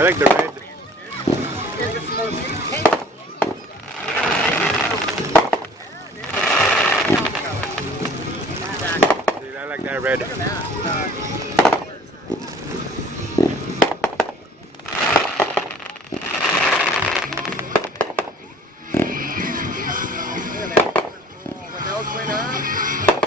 I like the red. I like that red. When those went up,